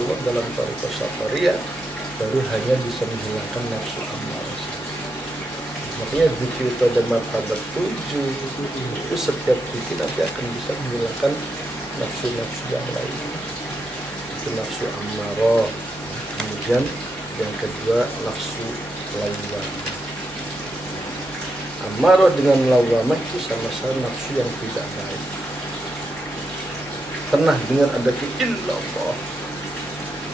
Allah dalam tariqah safariyah baru hanya bisa menghilangkan nafsu amarah. Makanya zikir itu ada martabat 7. Itu setiap zikir nanti akan bisa menghilangkan nafsu-nafsu yang lain. Itu nafsu amarah. Kemudian yang kedua nafsu lawamah. Amarah dengan lawamah itu sama-sama nafsu yang tidak baik. Pernah dengan ada illallah,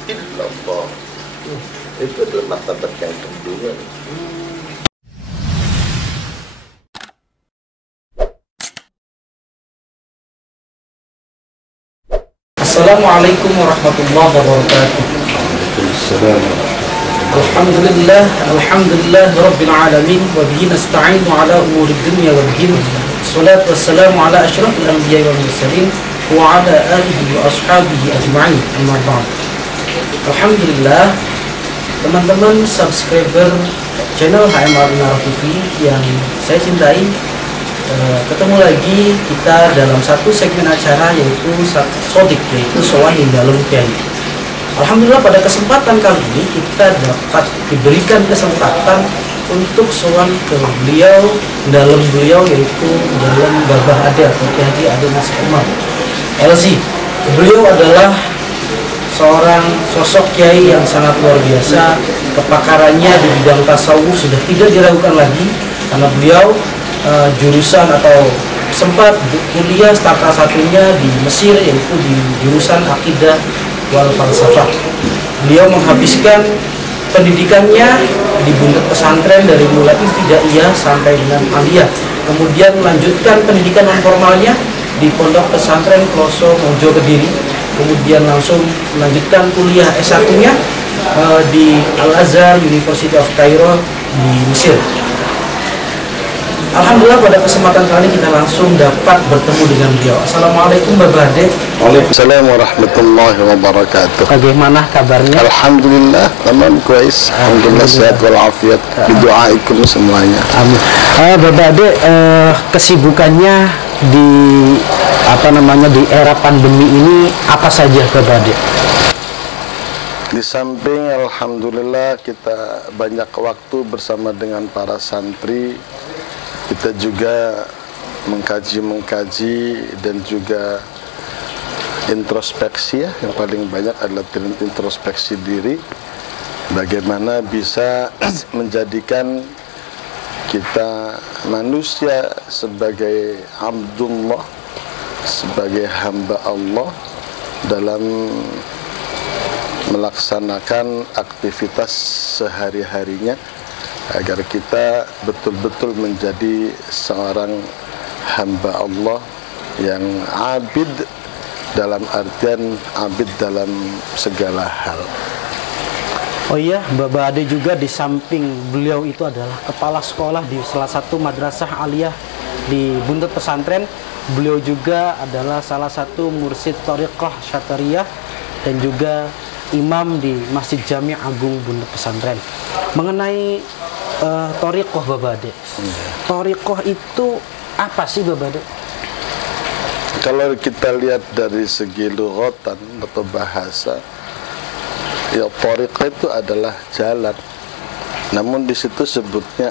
illallah. Itu adalah martabat yang kedua. Assalamualaikum warahmatullahi wabarakatuh. Alhamdulillah, alhamdulillah rabbil alamin wa bihi nasta'inu ala umuri dunya wad din. Wassalatu wassalamu ala asyrafil anbiya'i wal mursalin wa ala alihi wa ashabihi ajma'in. Amma ba'd. Alhamdulillah, teman-teman subscriber channel HMR Menara TV yang saya cintai, ketemu lagi kita dalam satu segmen acara yaitu Sodik, yaitu soal yang dalam kiai. Alhamdulillah pada kesempatan kali ini kita dapat diberikan kesempatan untuk soal ke beliau, dalam beliau yaitu dalam Babah Ade atau Kiai Haji Ade Mas Umar LC. Beliau adalah seorang sosok kiai yang sangat luar biasa. Kepakarannya di bidang tasawuf sudah tidak diragukan lagi karena beliau jurusan atau sempat kuliah starta satunya di Mesir yaitu di jurusan akidah wal falsafah. Beliau menghabiskan pendidikannya di pondok pesantren dari mulai ibtidaiyah sampai dengan aliyah. Kemudian melanjutkan pendidikan non formalnya di pondok pesantren Kloso Mojo Kediri. Kemudian langsung melanjutkan kuliah S1-nya di Al-Azhar University of Cairo di Mesir. Alhamdulillah pada kesempatan kali kita langsung dapat bertemu dengan beliau. Assalamualaikum Bapak Ade. Waalaikumsalam warahmatullahi wabarakatuh. Bagaimana kabarnya? Alhamdulillah, tamam, kuis. Alhamdulillah sehat walafiat. Bidu'aikum semuanya. Amin. Bapak Ade, kesibukannya di di era pandemi ini apa saja Bapak Ade? Di samping alhamdulillah kita banyak waktu bersama dengan para santri, kita juga mengkaji dan juga introspeksi ya. Yang paling banyak adalah introspeksi diri, bagaimana bisa menjadikan kita manusia sebagai Abdullah, sebagai hamba Allah dalam melaksanakan aktivitas sehari-harinya, agar kita betul-betul menjadi seorang hamba Allah yang abid dalam artian abid dalam segala hal. Oh iya, Bapak Ade juga di samping beliau itu adalah kepala sekolah di salah satu madrasah aliyah di buntut pesantren. Beliau juga adalah salah satu mursyid thariqah syatariyah dan juga imam di Masjid Jami' Agung Buntut Pesantren. Mengenai thariqah Bapak Ade, thariqah itu apa sih Bapak Ade? Kalau kita lihat dari segi lughatan atau bahasa, ya thariqah itu adalah jalan. Namun di situ sebutnya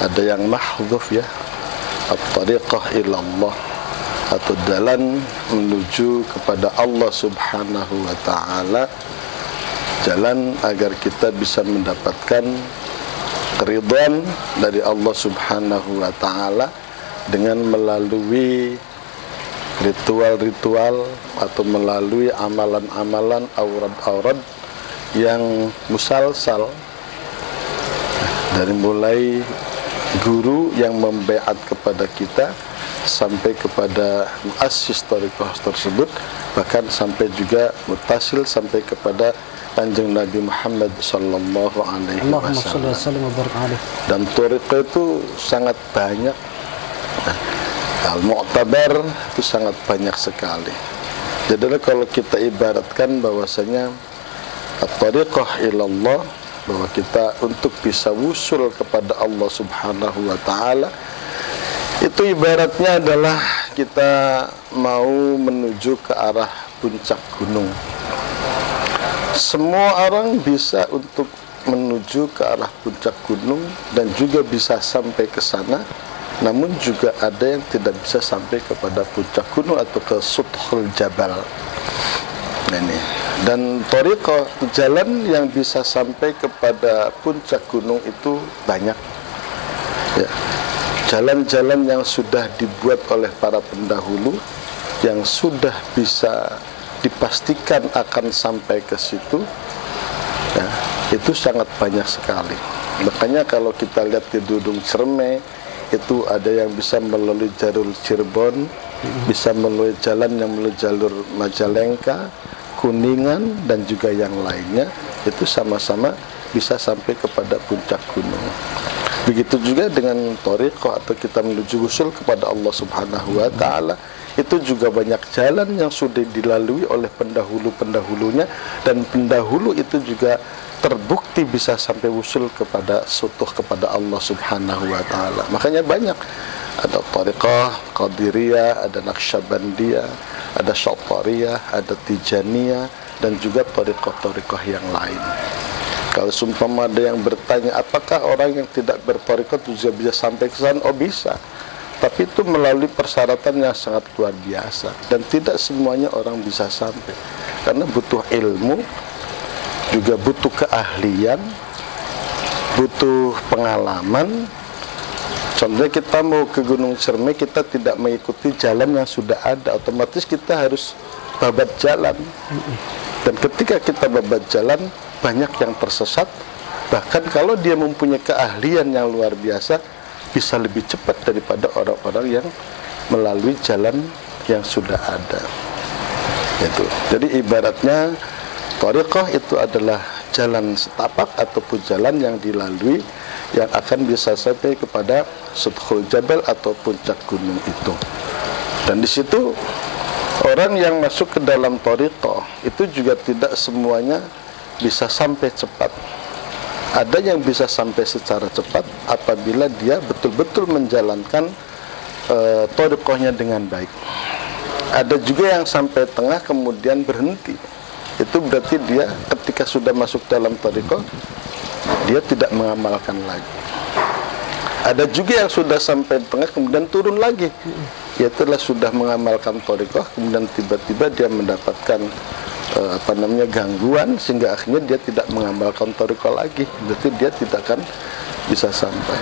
ada yang mahdhuf ya, at-thariqah ilallah, atau jalan menuju kepada Allah Subhanahu wa ta'ala, jalan agar kita bisa mendapatkan keridhaan dari Allah Subhanahu wa ta'ala dengan melalui ritual-ritual atau melalui amalan-amalan aurad-aurad yang musalsal, dari mulai guru yang membaiat kepada kita sampai kepada muassis thariqah tersebut, bahkan sampai juga mutasil sampai kepada Kanjeng Nabi Muhammad sallallahu alaihi wasallam. Dan thariqah itu sangat banyak. Al-Mu'tabar itu sangat banyak sekali. Jadi kalau kita ibaratkan bahwasanya at-thariqah ilallah, bahwa kita untuk bisa wusul kepada Allah Subhanahu wa ta'ala, itu ibaratnya adalah kita mau menuju ke arah puncak gunung. Semua orang bisa untuk menuju ke arah puncak gunung dan juga bisa sampai ke sana, namun juga ada yang tidak bisa sampai kepada puncak gunung atau ke Suthul Jabal. Nah, ini. Dan thariqah, jalan yang bisa sampai kepada puncak gunung itu banyak. Ya. Jalan-jalan yang sudah dibuat oleh para pendahulu, yang sudah bisa dipastikan akan sampai ke situ, ya, itu sangat banyak sekali. Makanya kalau kita lihat di Gunung Ciremai, itu ada yang bisa melalui jalur Cirebon, bisa melalui jalan yang melalui jalur Majalengka, Kuningan, dan juga yang lainnya, itu sama-sama bisa sampai kepada puncak gunung. Begitu juga dengan thariqah atau kita menuju usul kepada Allah Subhanahu wa Ta'ala, itu juga banyak jalan yang sudah dilalui oleh pendahulu-pendahulunya, dan pendahulu itu juga terbukti bisa sampai usul kepada sutuh kepada Allah Subhanahu wa Ta'ala. Makanya banyak, ada thariqah Qadiriyah, ada Naqsyabandiyah, ada Syathariyah, ada Tijaniyah, dan juga thariqah-thariqah yang lain. Kalau sumpama ada yang bertanya, apakah orang yang tidak berthariqah juga bisa sampai ke sana? Oh, bisa. Tapi itu melalui persyaratan yang sangat luar biasa, dan tidak semuanya orang bisa sampai, karena butuh ilmu, juga butuh keahlian, butuh pengalaman. Contohnya kita mau ke Gunung Ciremai, kita tidak mengikuti jalan yang sudah ada, otomatis kita harus babat jalan. Dan ketika kita babat jalan, banyak yang tersesat. Bahkan kalau dia mempunyai keahlian yang luar biasa, bisa lebih cepat daripada orang-orang yang melalui jalan yang sudah ada. Itu. Jadi ibaratnya thariqah itu adalah jalan setapak ataupun jalan yang dilalui, yang akan bisa sampai kepada Suthul Jabal atau puncak gunung itu. Dan di situ orang yang masuk ke dalam thariqah itu juga tidak semuanya bisa sampai cepat. Ada yang bisa sampai secara cepat apabila dia betul-betul menjalankan thariqahnya dengan baik. Ada juga yang sampai tengah kemudian berhenti. Itu berarti dia ketika sudah masuk dalam thariqah, dia tidak mengamalkan lagi. Ada juga yang sudah sampai tengah kemudian turun lagi, yaitulah sudah mengamalkan thariqah, kemudian tiba-tiba dia mendapatkan gangguan, sehingga akhirnya dia tidak mengamalkan thariqah lagi. Berarti dia tidak akan bisa sampai.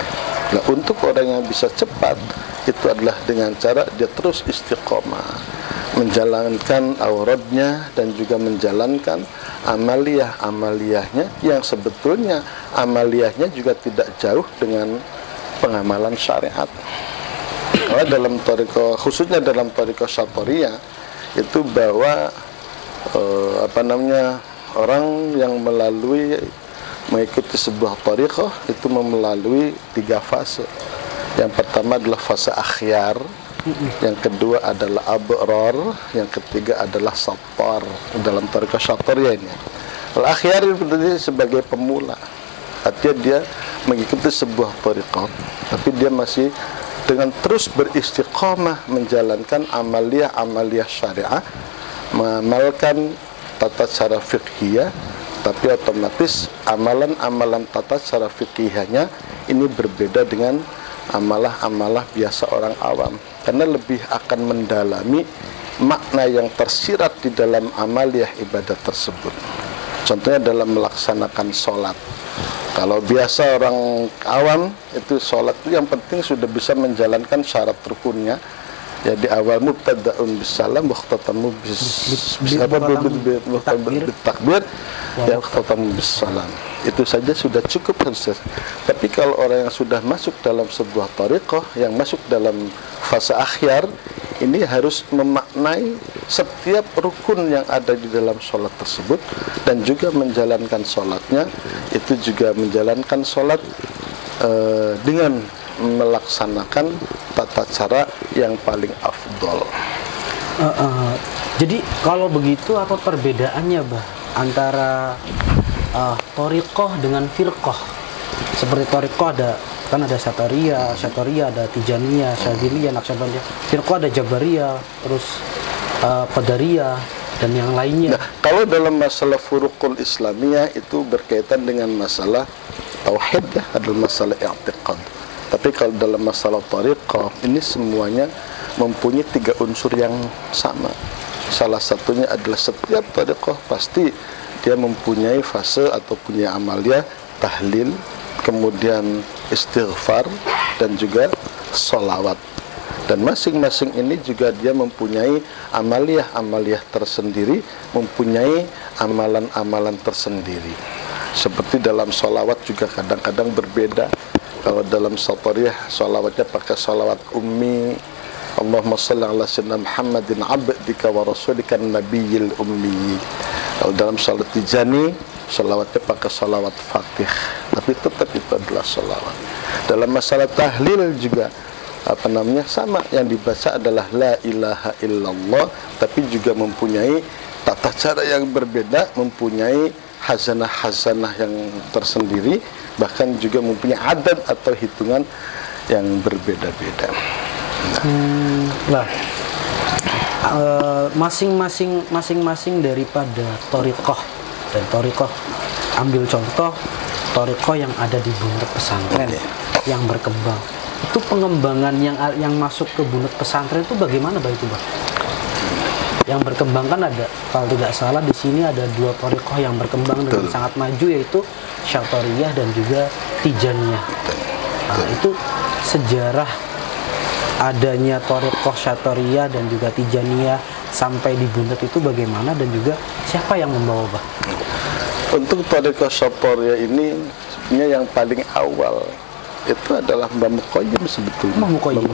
Nah, untuk orang yang bisa cepat, itu adalah dengan cara dia terus istiqomah, menjalankan auradnya dan juga menjalankan amaliyah-amaliyahnya, yang sebetulnya amaliyahnya juga tidak jauh dengan pengamalan syariat. Kalau dalam thariqah, khususnya dalam thariqah Syathariyah, itu bahwa orang yang mengikuti sebuah thariqah itu melalui 3 fase. Yang pertama adalah fase akhyar, yang kedua adalah abrar, yang ketiga adalah sattar dalam thariqah Syathariyah ini. Al-akhyar itu sebagai pemula, artinya dia mengikuti sebuah thariqah, tapi dia masih dengan terus beristiqamah menjalankan amaliyah syariah, mengamalkan tata cara fiqhiyah, tapi otomatis amalan-amalan tata cara fiqhiyahnya ini berbeda dengan amalah-amalah biasa orang awam, karena lebih akan mendalami makna yang tersirat di dalam amaliyah ibadah tersebut. Contohnya dalam melaksanakan sholat. Kalau biasa orang awam itu sholat itu yang penting sudah bisa menjalankan syarat rukunnya. Ya, di awal mubtada'un bisalam, muhtatamu bitakbir, ya muhtatamu bisalam. Itu saja sudah cukup selesai. Tapi kalau orang yang sudah masuk dalam sebuah thariqah, yang masuk dalam fase akhyar, ini harus memaknai setiap rukun yang ada di dalam sholat tersebut, dan juga menjalankan sholatnya itu juga menjalankan sholat dengan melaksanakan tata cara yang paling afdol. Jadi kalau begitu apa perbedaannya, Bah, antara thariqah dengan firqah? Seperti thariqah kan ada Syathariyah, ada Tijaniyah, Syadziliyah, Naqsyabandiyah. Firqah ada Jabariyah, terus Qadariyah. dan yang lainnya. Nah, kalau dalam masalah furuqul islamiyah itu berkaitan dengan masalah tauhid ya, adalah masalah i'tiqad. Tapi kalau dalam masalah thariqah ini semuanya mempunyai 3 unsur yang sama. Salah satunya adalah setiap thariqah pasti dia mempunyai fase atau punya amaliyah tahlil, kemudian istighfar, dan juga sholawat. Dan masing-masing ini juga dia mempunyai amaliyah tersendiri, mempunyai amalan-amalan tersendiri. Seperti dalam sholawat juga kadang-kadang berbeda. Kalau dalam Satoriyah sholawatnya pakai sholawat ummi, Allahumma salli ala sayyidina Muhammadin abdika wa rasulika nabiyil ummi. Kalau dalam salat Tijani sholawatnya pakai sholawat Fatih, tapi tetap itu adalah sholawat. Dalam masalah tahlil juga sama, yang dibaca adalah la ilaha illallah, tapi juga mempunyai tata cara yang berbeda, mempunyai hazanah-hazanah yang tersendiri, bahkan juga mempunyai adat atau hitungan yang berbeda-beda. Masing-masing daripada thariqah dan thariqah, ambil contoh thariqah yang ada di bunut pesantren yang berkembang, itu pengembangan yang masuk ke bunut pesantren itu bagaimana Pak itu, Bang? Yang berkembang kan ada, kalau tidak salah di sini ada 2 thariqah yang berkembang dengan sangat maju, yaitu Syatoriyah dan juga Tijaniyah. Nah, itu sejarah adanya thariqah Syatoriyah dan juga Tijaniyah sampai di bunut itu bagaimana, dan juga siapa yang membawa, Pak? Untuk thariqah Syatoriyah ini sebenarnya yang paling awal itu adalah Mbah Muqayyim sebetulnya. Mbah Muqayyim.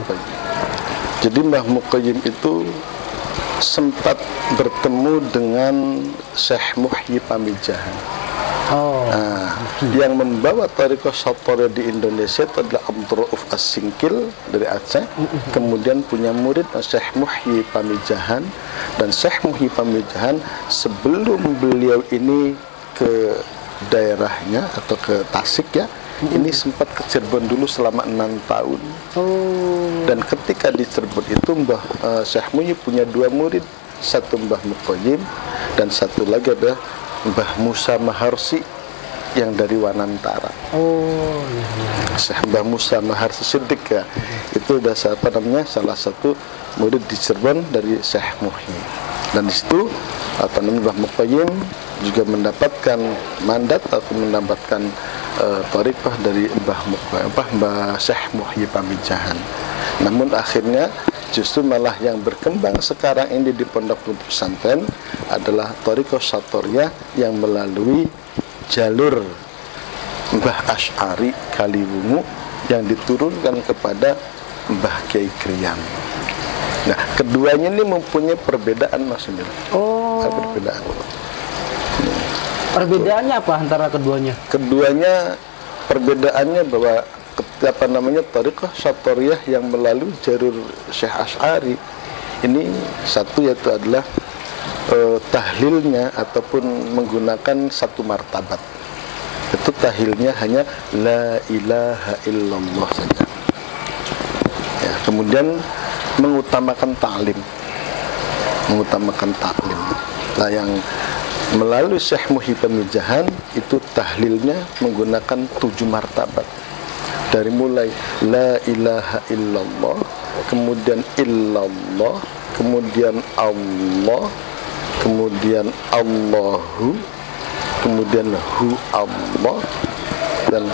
Jadi Mbah Muqayyim itu sempat bertemu dengan Syekh Muhyi Pamijahan. Yang membawa thariqah Syatoriyah di Indonesia itu adalah Abdul Rauf As-Singkil dari Aceh. Kemudian punya murid Syekh Muhyi Pamijahan, dan Syekh Muhyi Pamijahan sebelum beliau ini ke daerahnya atau ke Tasik ya, ini sempat ke Cirebon dulu selama 6 tahun. Dan ketika di Cirebon itu Syekh Muhyi punya 2 murid, satu Mbah Muqayyim dan satu lagi ada Mbah Musa Maharsi yang dari Wanantara. Syekh Mbah Musa Maharsi Siddiq ya, itu udah salah satu murid di Cirebon dari Syekh Muhyi. Dan di situ Mbah Muqayyim juga mendapatkan mandat atau mendapatkan thariqah dari Mbah Syekh Muhyi Pamijahan. Namun akhirnya justru malah yang berkembang sekarang ini di pondok pesantren adalah thariqah Syatoriyah yang melalui jalur Mbah Asy'ari Kaliwungu yang diturunkan kepada Mbah Kiai Kriyan. Nah, keduanya ini mempunyai perbedaan, Mas Emil. Perbedaan. Perbedaannya apa antara keduanya? Keduanya perbedaannya bahwa thariqah Syatoriyah yang melalui jalur Syekh Asy'ari ini satu yaitu adalah tahlilnya ataupun menggunakan 1 martabat. Itu tahlilnya hanya la ilaha illallah saja. Ya, kemudian mengutamakan ta'lim. Nah, yang melalui Syekh Muhyi Pamijahan itu tahlilnya menggunakan 7 martabat. Dari mulai la ilaha illallah, kemudian illallah, kemudian Allah, kemudian Allahu, kemudian hu Allah, dan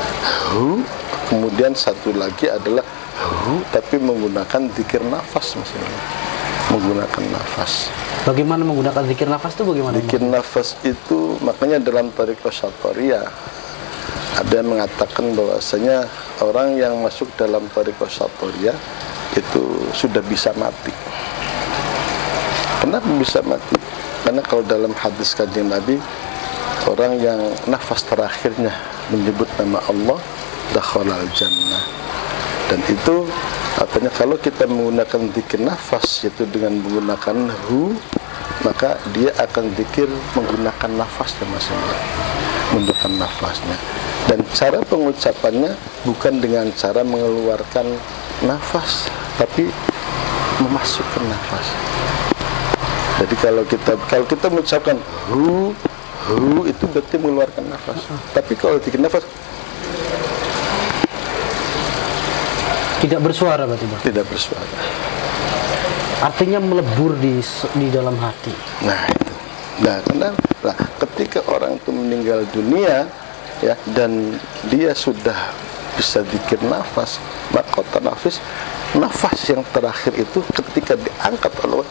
hu, kemudian satu lagi adalah hu tapi menggunakan zikir nafas, maksudnya menggunakan nafas. Bagaimana menggunakan zikir nafas itu bagaimana? Zikir nafas itu makanya dalam thariqah Syatoriyah ada yang mengatakan bahwasanya orang yang masuk dalam thariqah Syatoriyah itu sudah bisa mati. Kenapa bisa mati? Karena kalau dalam hadis Kanjeng Nabi, orang yang nafas terakhirnya menyebut nama Allah dakhalal jannah. Dan itu kalau kita menggunakan zikir nafas yaitu dengan menggunakan hu, maka dia akan zikir menggunakan nafasnya masing-masing, menggunakan nafasnya. Dan cara pengucapannya bukan dengan cara mengeluarkan nafas, tapi memasukkan nafas. Jadi kalau kita mengucapkan hu itu berarti mengeluarkan nafas. Tapi kalau dikit nafas tidak bersuara berarti, Bang? Tidak bersuara. Artinya melebur di dalam hati. Nah itu. Nah, ketika orang itu meninggal dunia ya, dan dia sudah bisa zikir nafas, maka otomatis nafas yang terakhir itu ketika diangkat oleh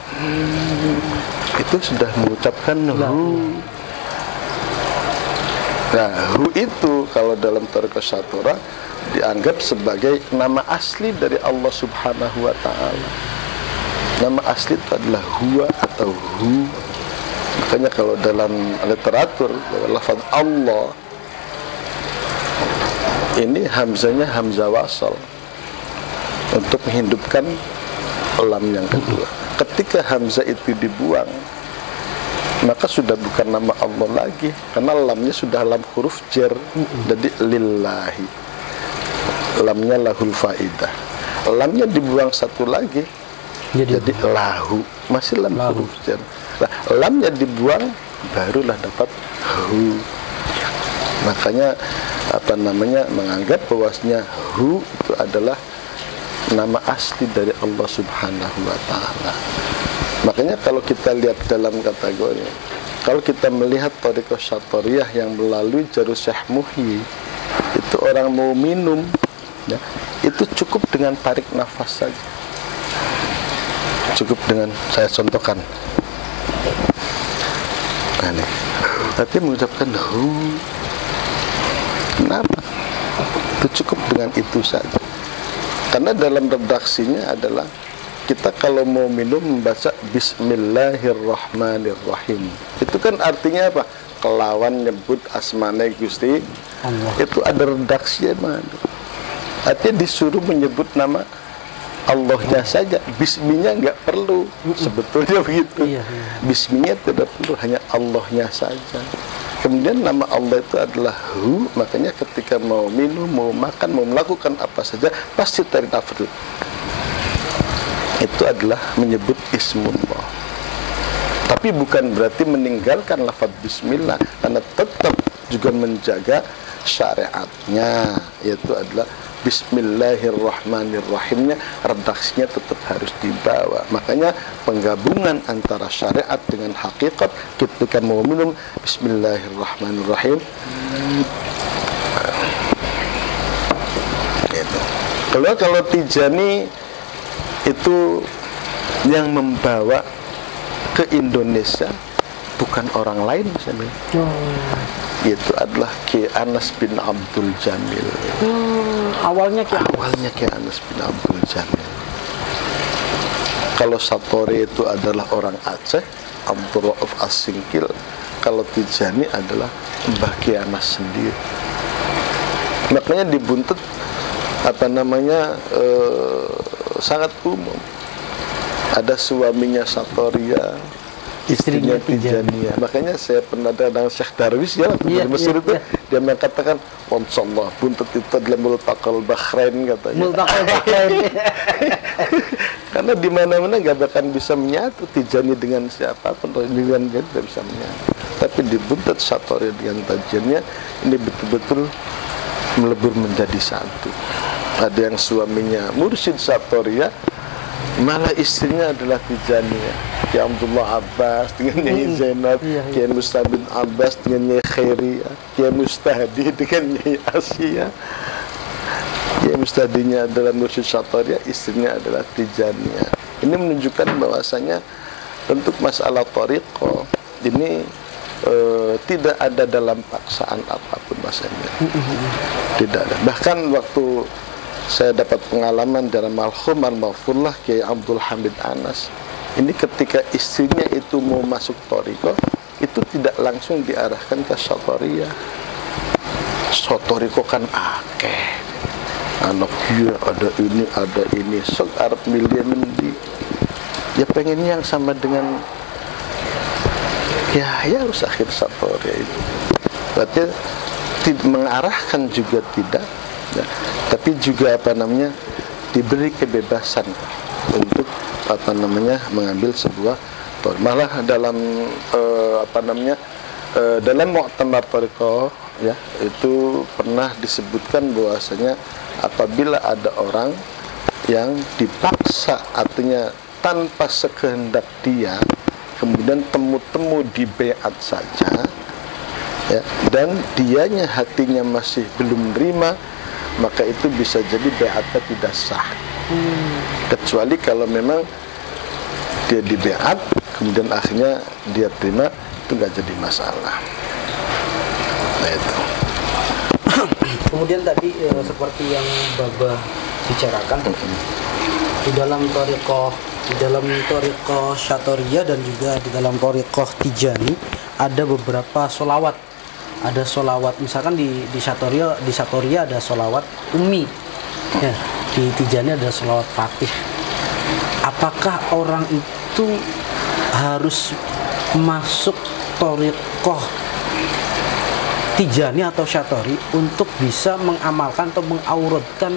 itu sudah mengucapkan hu. Nah, hu itu kalau dalam Thariqah Syatira dianggap sebagai nama asli dari Allah Subhanahu wa Ta'ala. Nama asli itu adalah huwa atau hu. Makanya kalau dalam literatur lafaz Allah ini hamzanya hamzah wasal untuk menghidupkan lam yang kedua. Ketika hamzah itu dibuang, maka sudah bukan nama Allah lagi, karena lamnya sudah lam huruf jar. Jadi lillahi, lamnya lahul faidah. Lamnya dibuang satu lagi, jadi lahu, masih lam huruf jar. Nah, lamnya dibuang, barulah dapat hu. Makanya menganggap bahwasanya hu itu adalah nama asli dari Allah Subhanahu wa Ta'ala. Makanya kalau kita lihat dalam kategori, kalau kita melihat Thariqah Syatoriyah yang melalui jalur Syekh Muhyi, itu orang mau minum ya, itu cukup dengan tarik nafas saja. Cukup dengan, saya contohkan, tapi mengucapkan hu. Kenapa? Itu cukup dengan itu saja. Karena dalam redaksinya adalah kita kalau mau minum membaca Bismillahirrahmanirrahim. Itu kan artinya apa? Kelawan nyebut asmane Gusti Allah. Itu ada redaksinya. Artinya disuruh menyebut nama Allahnya saja, bisminya nggak perlu. Sebetulnya begitu. Bisminya tidak perlu, hanya Allahnya saja. Kemudian nama Allah itu adalah hu. Makanya ketika mau minum, mau makan, mau melakukan apa saja, pasti tarik nafas. Itu adalah menyebut ismullah. Tapi bukan berarti meninggalkan lafaz bismillah, karena tetap juga menjaga syariatnya, yaitu adalah Bismillahirrahmanirrahimnya, redaksinya tetap harus dibawa. Makanya penggabungan antara syariat dengan hakikat, ketika mau minum Bismillahirrahmanirrahim gitu. Kalau Tijani itu yang membawa ke Indonesia bukan orang lain misalnya. Itu adalah Ki Anas bin Abdul Jamil. Awalnya Ki Anas bin Abdul Jamil. Kalau Satori itu adalah orang Aceh, Abdul Rauf As-Singkil. Kalau Tijani adalah Mbah Ki Anas sendiri. Makanya di Buntet sangat umum. Ada suaminya Satoria, istrinya Tijaniyah. Makanya saya pernah dengan Syekh Darwis ya, di Mesir itu dia mengatakan, "Insya-Allah Buntet itu adalah multaqal Bahrain," katanya. Multaqal Bahrain. Karena di mana-mana nggak bakal bisa menyatu Tijani dengan siapapun, dengan dia tidak bisa menyatu. Tapi di Buntet Satoria dengan Tijaniyah ini betul-betul melebur menjadi satu. Ada yang suaminya Mursyid Satoria, malah istrinya adalah Tijaniyah. Ki Abdullah Abbas dengan Nyai Zainab, Ki Mustabid Abbas dengan Nyai Khairiyah, Ki Mustahdi dengan Nyai Asia. Ki Mustahdinya adalah Mursyid Satoria, istrinya adalah Tijaniyah. Ini menunjukkan bahwasanya untuk masalah thariqah ini tidak ada dalam paksaan apapun masanya. Tidak ada. Bahkan waktu saya dapat pengalaman dari almarhum al-maghfurlah Kiai Abdul Hamid Anas. Ini ketika istrinya itu mau masuk thariqah, itu tidak langsung diarahkan ke Syatoriyah. Syatoriyah kan akeh. Anak dia ada ini, sok Arab milih mendi. Ya pengennya yang sama dengan ya harus akhir Syatoriyah itu. Berarti mengarahkan juga tidak. Ya, tapi juga diberi kebebasan untuk mengambil sebuah Malah dalam dalam Mu'tamar Thariqah ya, itu pernah disebutkan bahwasanya apabila ada orang yang dipaksa, artinya tanpa sekehendak dia, kemudian temu-temu di beat saja ya, dan dianya hatinya masih belum menerima, maka itu bisa jadi beatnya tidak sah. Kecuali kalau memang dia di beat kemudian akhirnya dia terima, itu nggak jadi masalah. Nah itu. Kemudian tadi seperti yang Babah bicarakan, di dalam thariqah Syatoriyah dan juga di dalam thariqah Tijani ada beberapa sholawat. Ada sholawat misalkan di Syatoriyah ada sholawat ummi ya, di Tijani ada sholawat fatih. Apakah orang itu harus masuk thariqah Tijani atau Syatori untuk bisa mengamalkan atau mengauratkan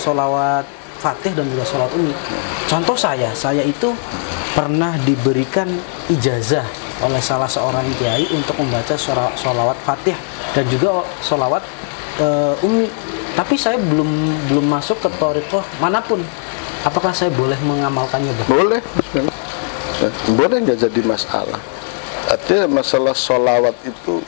sholawat fatih dan juga sholawat ummi? Contoh saya itu pernah diberikan ijazah oleh salah seorang kiai untuk membaca sholawat fatih dan juga sholawat ummi, tapi saya belum masuk ke thariqah manapun. Apakah saya boleh mengamalkannya, Bang? Boleh, boleh, nggak jadi masalah. Artinya masalah sholawat itu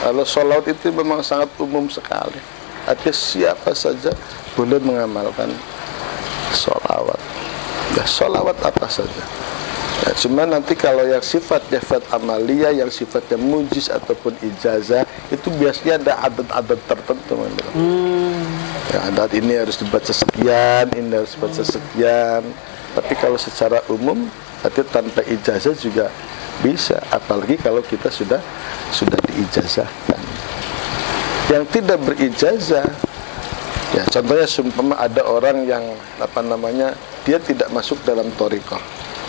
kalau sholawat itu memang sangat umum sekali. Artinya siapa saja boleh mengamalkan sholawat. Ya, sholawat apa saja. Ya, cuma nanti kalau yang sifatnya amalia, yang sifatnya mujiz ataupun ijazah, itu biasanya ada adat-adat tertentu. Ya, adat ini harus dibaca sekian, ini harus dibaca sekian. Tapi kalau secara umum, artinya tanpa ijazah juga bisa, apalagi kalau kita sudah diijazahkan. Yang tidak berijazah, ya contohnya seumpama ada orang yang dia tidak masuk dalam thariqah,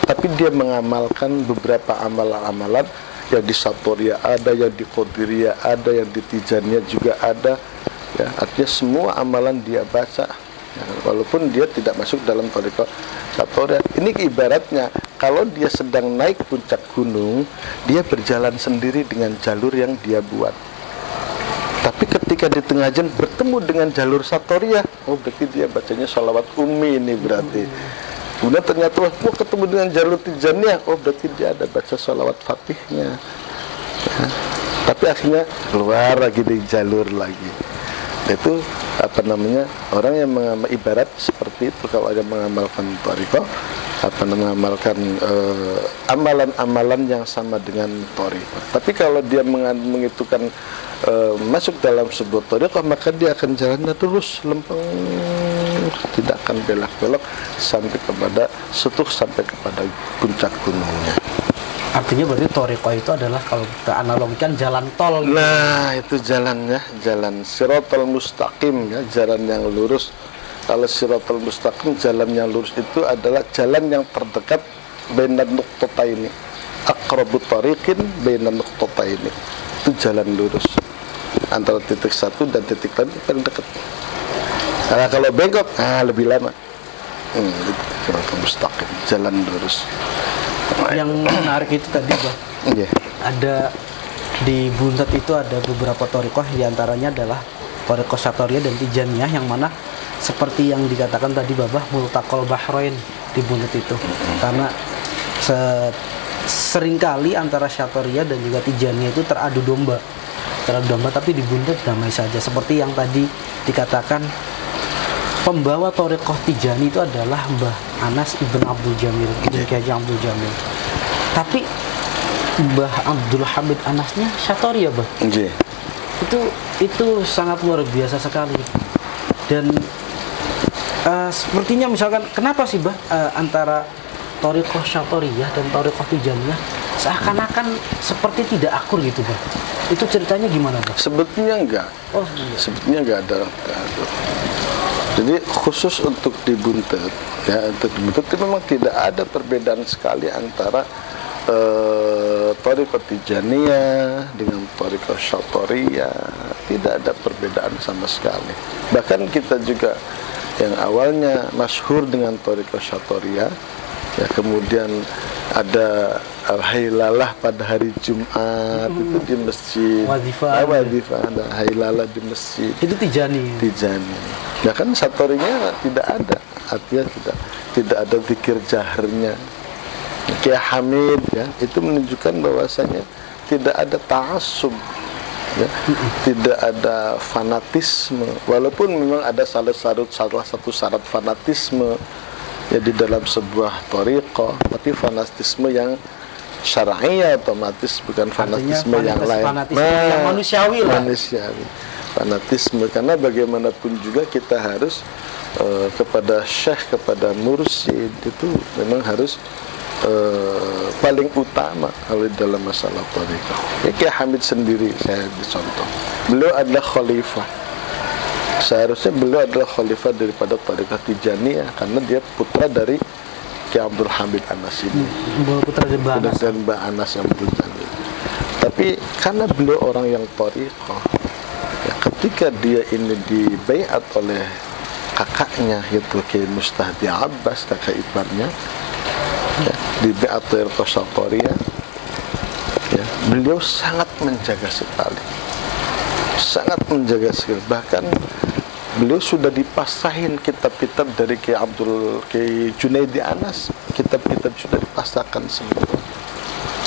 tapi dia mengamalkan beberapa amalan-amalan yang di Syatoriyah ada, yang di Qadiriyah ada, yang di Tijaniyah juga ada. Ya, artinya semua amalan dia baca, ya, walaupun dia tidak masuk dalam thariqah Syatoriyah. Ini ibaratnya kalau dia sedang naik puncak gunung, dia berjalan sendiri dengan jalur yang dia buat. Tapi ketika di tengah jalan bertemu dengan jalur Syatoriyah, berarti dia bacanya sholawat ummi ini berarti. Kemudian ternyata ketemu dengan jalur Tijaniyah, berarti dia ada baca sholawat fatihnya. Ya. Tapi akhirnya keluar lagi di jalur lagi. Itu orang yang ibarat seperti itu. Kalau ada mengamalkan thariqah, mengamalkan amalan-amalan yang sama dengan thariqah. Tapi kalau dia mengitukan masuk dalam sebuah thariqah, maka dia akan jalannya terus lempeng, tidak akan belok-belok sampai kepada puncak gunungnya. Artinya berarti thariqah itu adalah kalau kita analogikan jalan tol gitu. Nah, itu jalannya, jalan Shiratal Mustaqim ya, jalan yang lurus. Kalau Shiratal Mustaqim, jalan yang lurus itu adalah jalan yang terdekat bainan nuqtataini. Aqrabut tariqin bainan nuqtataini. Itu jalan lurus. Antara titik satu dan titik lain itu paling dekat. Nah, kalau bengkok, lebih lama. Shiratal Mustaqim, jalan lurus. Yang menarik itu tadi, Bang. Yeah. Ada di Buntet itu ada beberapa thariqah, diantaranya adalah thariqah Syatoriyah dan Tijaniyah, yang mana seperti yang dikatakan tadi Babah, multaqal bahrain di Buntet itu. Karena seringkali antara Syatoriyah dan juga Tijaniyah itu teradu domba, tapi di Buntet damai saja. Seperti yang tadi dikatakan, pembawa thariqah Tijani itu adalah Mbah Anas Ibn Abdul Jamil, Ibn Kiai Abdul Jamil. Tapi Mbah Abdul Hamid Anasnya Syatoriyah, Bah. Itu sangat luar biasa sekali. Dan sepertinya misalkan kenapa sih, Bah, antara thariqah Syatoriyah dan thariqah Tijaniyah seakan-akan seperti tidak akur gitu, Bah? Itu ceritanya gimana, Bah? Sebetulnya enggak. Sebetulnya enggak ada. Jadi khusus untuk di Buntet, ya, untuk di Buntet itu memang tidak ada perbedaan sekali antara thariqah Tijaniyah dengan thariqah Syatoriyah. Tidak ada perbedaan sama sekali. Bahkan kita juga yang awalnya masyhur dengan Thariqah Syatoria, ya kemudian ada hailalah pada hari Jumat itu di masjid, wazifah ada hailalah di masjid, itu Tijani. Ya kan Satorinya tidak ada, artinya tidak ada zikir jaharnya. Kiai Hamid ya itu menunjukkan bahwasanya tidak ada ta'assub, ya, tidak ada fanatisme, walaupun memang ada salah satu syarat fanatisme ya di dalam sebuah thariqah, tapi fanatisme yang syar'iyah otomatis, bukan fanatisme yang lain. Yang manusiawi lah. Manusiawi. Fanatisme, karena bagaimanapun juga kita harus kepada syekh, kepada mursyid itu memang harus paling utama kalau dalam masalah thariqah. Ya, Kiai Hamid sendiri saya contoh, beliau adalah khalifah. Seharusnya beliau adalah khalifah daripada thariqah Tijaniyah karena dia putra dari Kiai Abdul Hamid Anas ini, putra dari Mbak Anas yang berjani. Tapi karena beliau orang yang thariqah, ya, ketika dia ini dibaiat oleh kakaknya yaitu Kiai Mustahdi Abbas, kakak iparnya, ya, di baiat Thariqah Syatoria, ya, beliau sangat menjaga sekali, bahkan beliau sudah dipasrahin kitab-kitab dari Kiai Junaidi Anas, kitab-kitab sudah dipasrahkan semua.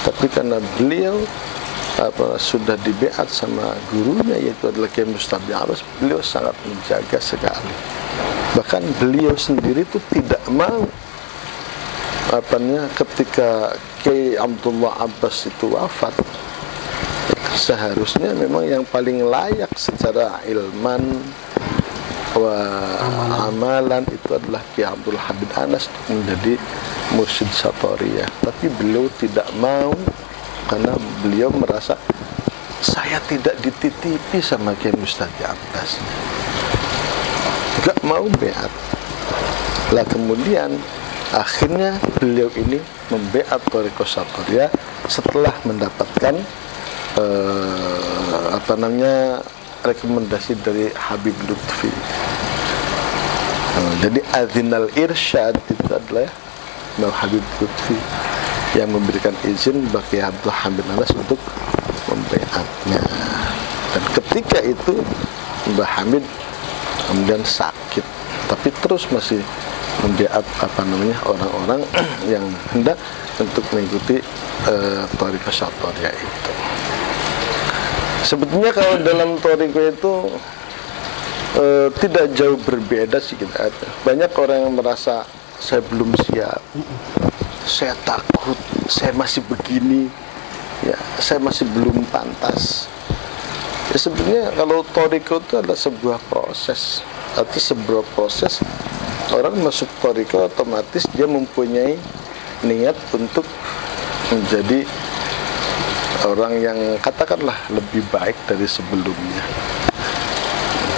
Tapi karena beliau sudah dibaiat sama gurunya yaitu adalah Kiai Mustahdi Abbas, beliau sangat menjaga sekali. Bahkan beliau sendiri itu tidak mau ketika Kiai Abdullah Abbas itu wafat, seharusnya memang yang paling layak secara ilman wa amalan itu adalah Kiai Abdul Hamid Anas menjadi mursyid Syatoria. Tapi beliau tidak mau karena beliau merasa saya tidak dititipi sama Kiai Mustahdi Abbas, gak mau beat lah. Kemudian akhirnya beliau ini membeat Thariqah Syatoria setelah mendapatkan rekomendasi dari Habib Lutfi. Jadi Adzinal Irsyad itu adalah Mbah Habib Lutfi yang memberikan izin bagi Abdul Hamid Anas untuk membeatnya. Dan ketika itu Mbah Hamid kemudian sakit, tapi terus masih membeat orang-orang yang hendak untuk mengikuti Thariqah Syatoria itu. Sebetulnya kalau dalam thariqah itu tidak jauh berbeda sih kita. Banyak orang yang merasa saya belum siap, saya takut, saya masih begini, ya saya masih belum pantas. Ya, sebetulnya kalau thariqah itu adalah sebuah proses, atau sebuah proses orang masuk thariqah otomatis dia mempunyai niat untuk menjadi orang yang katakanlah lebih baik dari sebelumnya.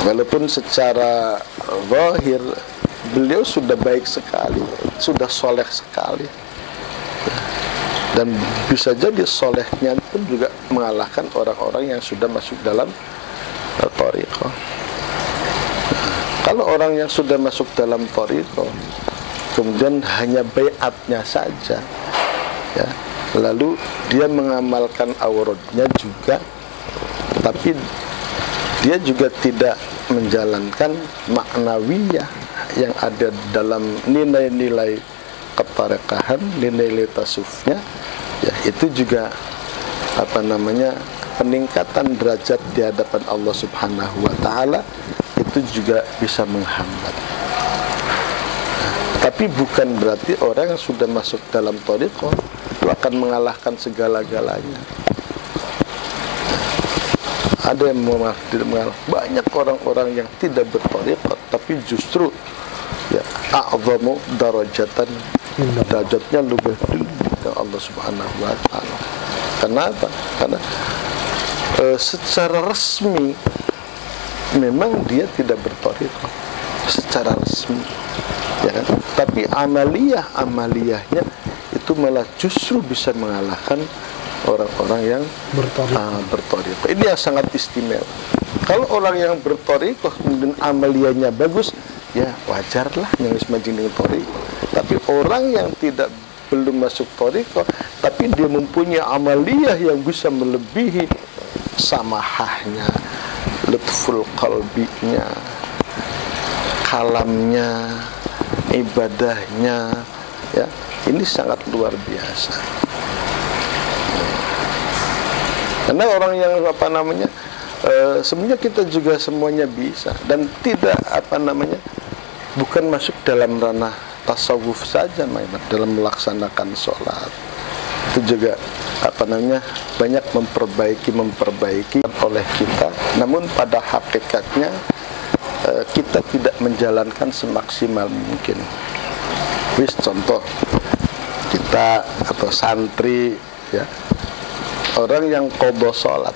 Walaupun secara zahir beliau sudah baik sekali, sudah soleh sekali, dan bisa jadi solehnya pun juga mengalahkan orang-orang yang sudah masuk dalam thariqah. Kalau orang yang sudah masuk dalam thariqah kemudian hanya baiatnya saja, ya, lalu dia mengamalkan auradnya juga, tapi dia juga tidak menjalankan maknawiyah yang ada dalam nilai-nilai ketarekahan, nilai-nilai tasufnya, ya itu juga peningkatan derajat di hadapan Allah Subhanahu wa taala itu juga bisa menghambat. Tapi bukan berarti orang yang sudah masuk dalam thariqah itu akan mengalahkan segala-galanya. Ada yang mengalahkan banyak orang-orang yang tidak berthariqah, tapi justru ya a'zamu darajatan, derajatnya lebih tinggi dari Allah Subhanahu wa taala. Kenapa? Karena secara resmi memang dia tidak berthariqah secara resmi, ya kan? Tapi amaliyahnya itu malah justru bisa mengalahkan orang-orang yang berthariqah. Ini yang sangat istimewa. Kalau orang yang berthariqah kemudian amaliyahnya bagus, ya wajarlah yang majing dengan toriko. Tapi orang yang belum masuk toriko, tapi dia mempunyai amaliyah yang bisa melebihi samahahnya, lutful qalbinya, kalamnya, ibadahnya, ya ini sangat luar biasa. Karena orang yang sebenarnya kita juga semuanya bisa dan tidak bukan masuk dalam ranah tasawuf saja, dalam melaksanakan sholat itu juga banyak memperbaiki oleh kita. Namun pada hakikatnya kita tidak menjalankan semaksimal mungkin. Contoh kita atau santri, ya, orang yang qadha sholat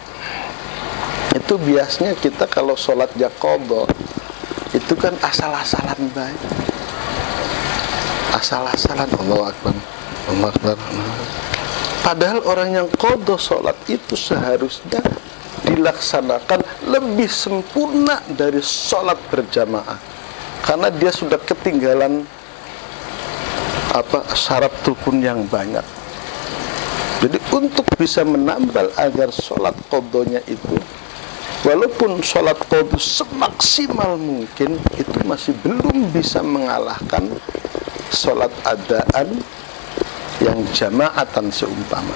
itu biasanya kita kalau sholatnya qadha itu kan asal-asalan baik, asal-asalan Allahu Akbar, Allahu Akbar. Padahal orang yang qadha sholat itu seharusnya dilaksanakan lebih sempurna dari sholat berjamaah, karena dia sudah ketinggalan syarat rukun yang banyak. Jadi untuk bisa menambal agar sholat qadhanya itu, walaupun sholat qadha semaksimal mungkin, itu masih belum bisa mengalahkan sholat adaan yang jamaatan seumpama.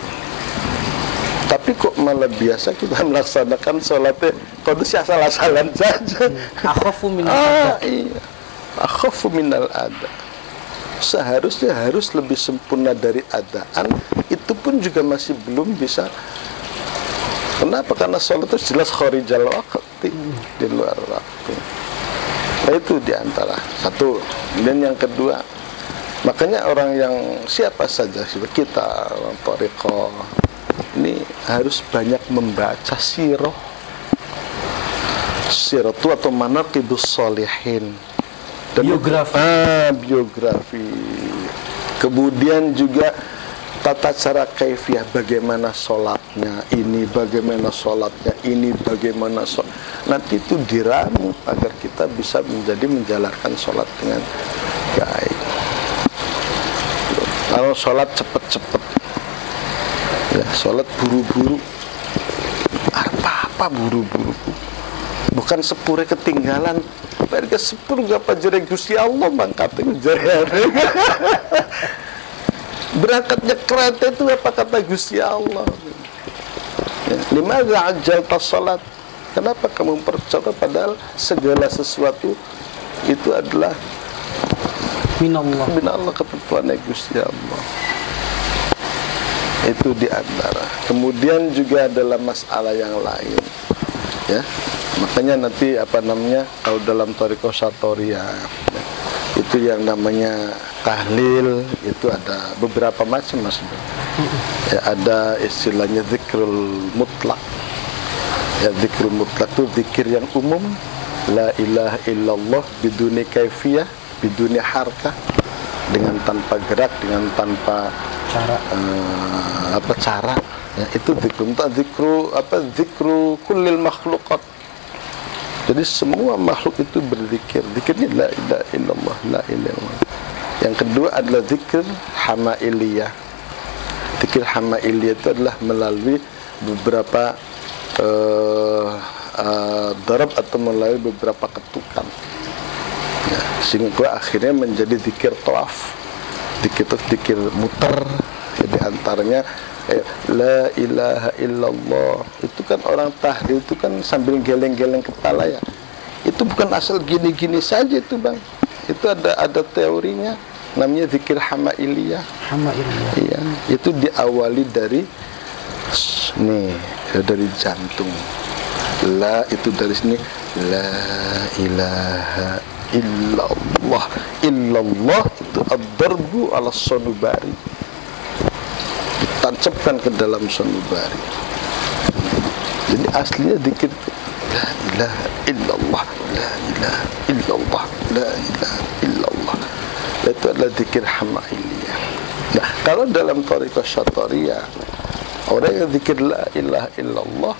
Tapi kok malah biasa kita melaksanakan sholatnya qadha asal-asalan saja. Akhafu minal ada. Iya, akhafu minal ada. Seharusnya harus lebih sempurna dari adaan, itu pun juga masih belum bisa. Kenapa? Karena sholat itu jelas kharijal waqti, di luar waktu. Nah itu diantara satu. Dan yang kedua, makanya orang yang siapa saja kita orang thariqah ini harus banyak membaca sirah itu atau manaqibus sholihin, biografi. Kemudian juga tata cara kaifiyah, bagaimana sholatnya ini, bagaimana sholatnya ini, bagaimana sholat. Nanti itu diramu agar kita bisa menjalankan sholat dengan baik. Kalau sholat cepet-cepet, ya sholat buru-buru, apa buru-buru, bukan sepure ketinggalan. Mereka sepur gak jere Gusti Allah mangkatnya jere. Berangkatnya kereta itu apa kata Gusti Allah? Ya, limadza ajjalta salat? Kenapa kamu mempercepat padahal segala sesuatu itu adalah minallah, ketentuannya Gusti Allah. Itu diantara. Kemudian juga adalah masalah yang lain, ya. Makanya nanti kalau dalam thariqah Syatoria, ya, itu yang namanya tahlil itu ada beberapa macam ya, ada istilahnya zikrul mutlak. Ya, zikrul mutlak itu zikir yang umum, la ilaha illallah biduni kaifiyah, biduni harkah, dengan tanpa gerak, dengan tanpa cara, ya, itu zikru kullil makhluqat. Jadi semua makhluk itu berzikir. Zikirnya la ilaha illallah, la ilaha illallah. Yang kedua adalah zikir hamailiyah. Zikir hamailiyah itu adalah melalui beberapa darab atau melalui beberapa ketukan. Ya, sehingga akhirnya menjadi zikir tawaf. Zikir muter. Jadi antaranya la ilaha illallah. Itu kan orang tahlil itu kan sambil geleng-geleng kepala, ya. Itu bukan asal gini-gini saja itu, Bang. Itu ada teorinya, namanya zikir hamailiyah. Iya, itu diawali dari dari jantung. La itu dari sini, la ilaha illallah. Illallah itu ad-darbu ala sonubari, ditancapkan ke dalam sonubari. Jadi aslinya zikir la ilaha illallah, la ilaha illallah, la ilaha illallah. Itu adalah zikir hamailiyah. Nah, kalau dalam thariqah Syatoria, orang yang zikir la ilaha illallah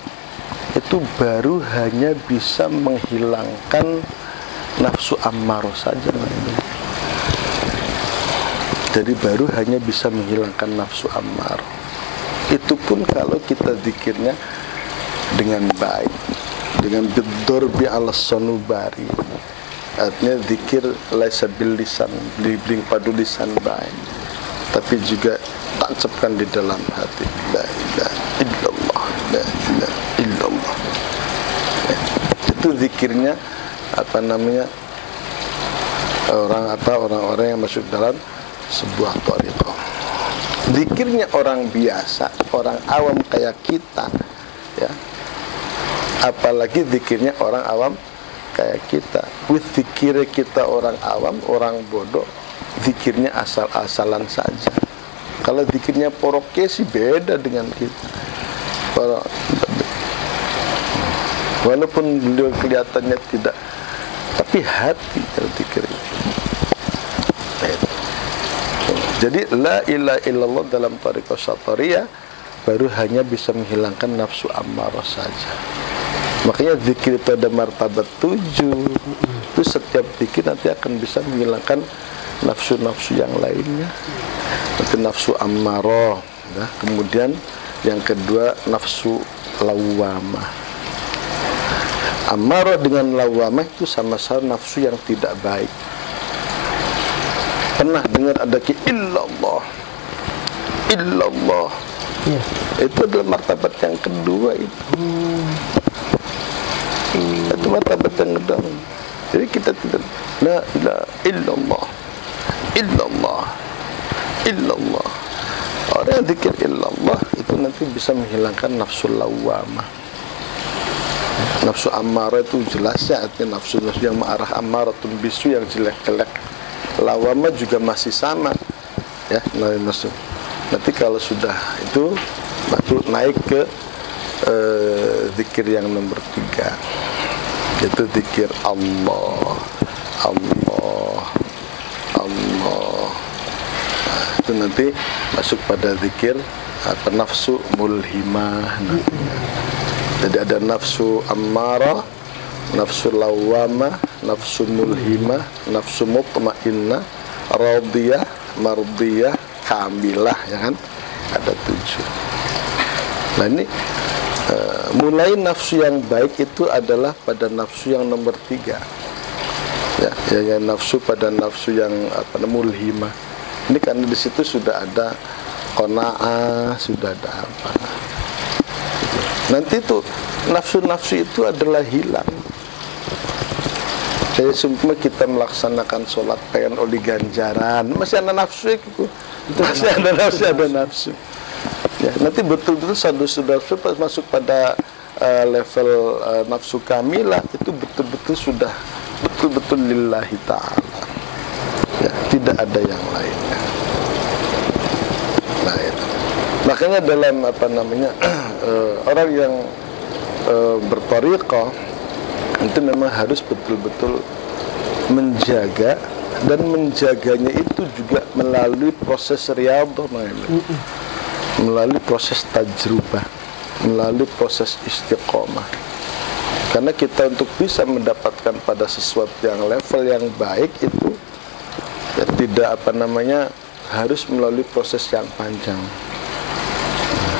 itu baru hanya bisa menghilangkan nafsu ammaroh saja mainnya. Jadi baru hanya bisa menghilangkan nafsu ammaroh. Itu pun kalau kita zikirnya dengan baik, dengan bidorbi ala sonubari. Artinya zikir laisa bil lisan, bling padu lisan baik, tapi juga tancapkan di dalam hati. La ilaha illallah, la ilaha illallah. Itu zikirnya orang-orang yang masuk dalam sebuah thariqah. Zikirnya orang biasa, orang awam kayak kita, ya. Apalagi zikirnya orang awam kayak kita. With zikirnya kita orang awam, orang bodoh, zikirnya asal-asalan saja. Kalau zikirnya poroke sih beda dengan kita. Walaupun beliau kelihatannya tidak, tapi hati berzikir. Jadi la ilaha illallah dalam thariqah Syathariyah baru hanya bisa menghilangkan nafsu ammarah saja. Makanya zikir itu ada martabat 7. Itu setiap zikir nanti akan bisa menghilangkan nafsu-nafsu yang lainnya. Itu nafsu ammarah, ya. Kemudian yang kedua nafsu lawamah. Ammarah dengan lawamah itu sama-sama nafsu yang tidak baik. Pernah dengar ada illallah, illallah, ya. Itu adalah martabat yang kedua itu. Itu martabat yang kedua. Jadi kita tidak la ilaha illallah, illallah, illallah. Orang yang zikir illallah itu nanti bisa menghilangkan nafsu lawamah. Nafsu ammarah itu jelasnya artinya nafsu yang mengarah ammaratun bisu yang jelek-jelek. Lawamah juga masih sama, ya, masuk. Nanti kalau sudah itu baru naik ke zikir yang nomor 3, yaitu zikir Allah, Allah, Allah. Nah, itu nanti masuk pada zikir nafsu mulhimah. Jadi ada nafsu ammarah, nafsu lawamah, nafsu mulhimah, nafsu mutmainnah, radiyah, mardiyah, kamilah, ya kan? Ada 7. Nah ini mulai nafsu yang baik itu adalah pada nafsu yang nomor 3. Ya, yang nafsu pada nafsu yang mulhimah. Ini karena di situ sudah ada qanaah, sudah ada apa. Nanti itu nafsu-nafsu itu adalah hilang. Jadi sumpah kita melaksanakan sholat pengen oleh ganjaran, masih ada nafsu itu, masih ada nafsu. Ya, nanti betul-betul saudara-saudara pas masuk pada level nafsu kamilah itu betul-betul sudah betul-betul lillahi ta'ala. Ya, tidak ada yang lainnya. Nah, itu. Makanya dalam orang yang berthariqah itu memang harus betul-betul menjaga, dan menjaganya itu juga melalui proses riyadhah, melalui proses tajrubah, melalui proses istiqomah. Karena kita untuk bisa mendapatkan pada sesuatu yang level yang baik itu ya, tidak harus melalui proses yang panjang.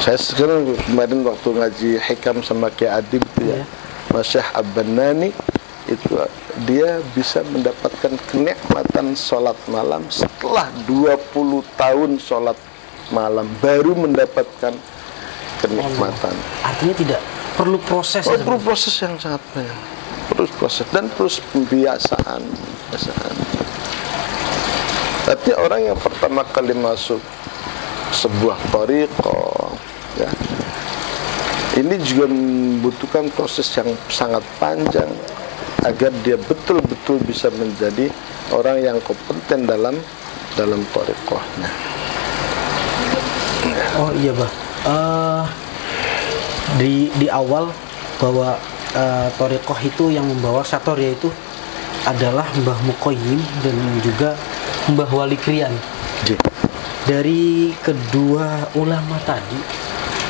Saya sekarang kemarin waktu ngaji hikam sama Kiai Adib itu ya, Mas Syekh Ab-Bannani itu dia bisa mendapatkan kenikmatan sholat malam setelah 20 tahun sholat malam baru mendapatkan kenikmatan. Artinya tidak perlu proses. Perlu proses yang sangat banyak. Terus proses dan terus pembiasaan. Tapi orang yang pertama kali masuk sebuah thariqah, ya, ini juga membutuhkan proses yang sangat panjang agar dia betul-betul bisa menjadi orang yang kompeten dalam thariqahnya. Oh iya, Bah. Di awal bahwa thariqah itu yang membawa Syathariyah itu adalah Mbah Muqayyim dan juga Mbah Wali Kriyan. Dari kedua ulama tadi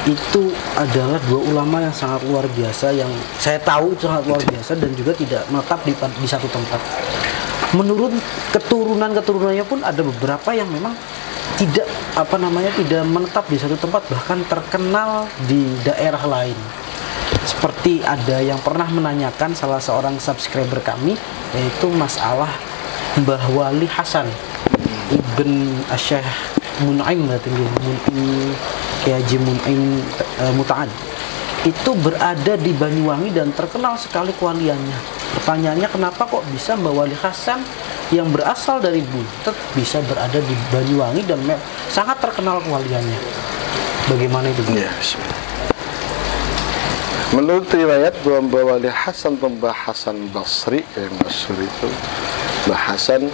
itu adalah dua ulama yang sangat luar biasa, yang saya tahu itu sangat luar biasa dan juga tidak menetap di satu tempat. Menurut keturunannya pun ada beberapa yang memang tidak tidak menetap di satu tempat, bahkan terkenal di daerah lain. Seperti ada yang pernah menanyakan salah seorang subscriber kami, yaitu masalah Mbah Wali Hasan Ibn Syekh Mun'im, Kiai Haji Mun'im Muta'ad, itu berada di Banyuwangi dan terkenal sekali kewaliannya. Pertanyaannya, kenapa kok bisa Mbah Wali Hasan yang berasal dari Buntet bisa berada di Banyuwangi dan sangat terkenal kewaliannya? Bagaimana itu? Ya, menurut riwayat bahwa Mbah Wali Hasan atau Mbah Hasan Basri yang masyhur itu, Mbah Hasan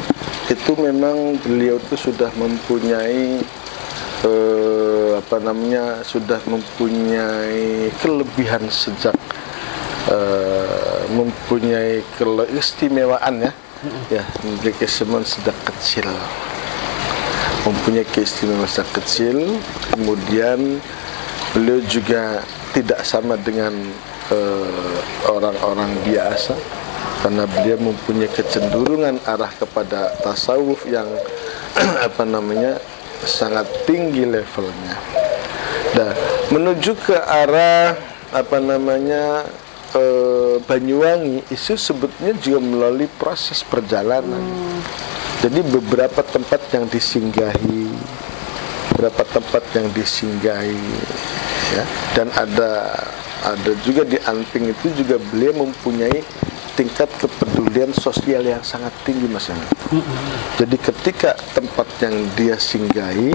itu memang beliau itu sudah mempunyai sudah mempunyai kelebihan sejak mempunyai keistimewaan ya, memiliki keistimewaan sejak kecil, mempunyai keistimewaan sejak kecil. Kemudian beliau juga tidak sama dengan orang-orang biasa, karena beliau mempunyai kecenderungan arah kepada tasawuf yang sangat tinggi levelnya. Dan menuju ke arah Banyuwangi itu sebetulnya juga melalui proses perjalanan. Jadi beberapa tempat yang disinggahi, ya, dan ada juga di Anping itu juga beliau mempunyai tingkat kepedulian sosial yang sangat tinggi, Mas. Jadi ketika tempat yang dia singgahi,